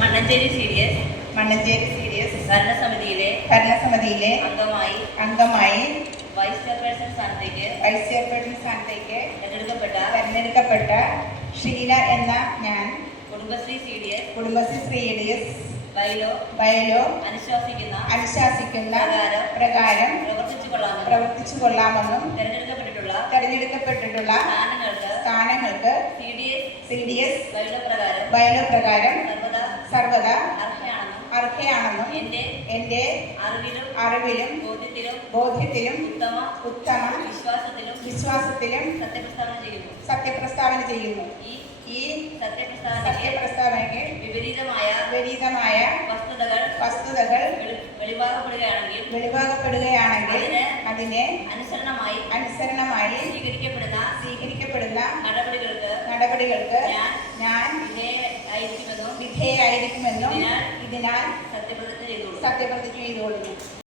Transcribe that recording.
Mannancheri C D S ഭരണസമിതിയിലെ അംഗമായി vice chairperson സ്ഥാനത്തേക്ക് തെരഞ്ഞെടുക്കപ്പെട്ട ഷീല എന്ന ഞാൻ Kudumbashree C D S bylaw അനുശാസിക്കുന്ന പ്രകാരം പ്രവർത്തിച്ചു കൊള്ളാമെന്നും തെരഞ്ഞെടുക്കപ്പെട്ടിട്ടുള്ള സ്ഥാനങ്ങൾക്ക് സി ഡി എസ് ബൈലോ പ്രകാരം സർവദാ അർഹയാണെന്നും എന്റെ അറിവിലും ബോധ്യത്തിലും ഉത്തമ വിശ്വാസത്തിലും സത്യപ്രസ്താവന ചെയ്യുന്നു. ഈ സത്യപ്രസ്താവനയ്ക്ക് വിപരീതമായ വസ്തുതകൾ വെളിവാക്കപ്പെടുകയാണെങ്കിൽ അതിനെ അനുസരണമായി സ്വീകരിക്കപ്പെടുന്ന നടപടികൾക്ക് ഞാൻ വിധേയായിരിക്കുമെന്നും ഇതിനാൽ സത്യപ്രതിജ്ഞ ചെയ്തുകൊള്ളുന്നു.